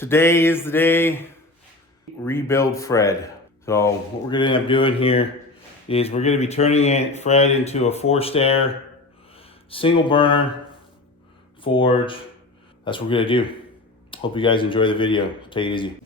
Today is the day rebuild Fred. So what we're gonna end up doing here is we're gonna be turning Fred into a forced air, single burner, forge. That's what we're gonna do. Hope you guys enjoy the video. Take it easy.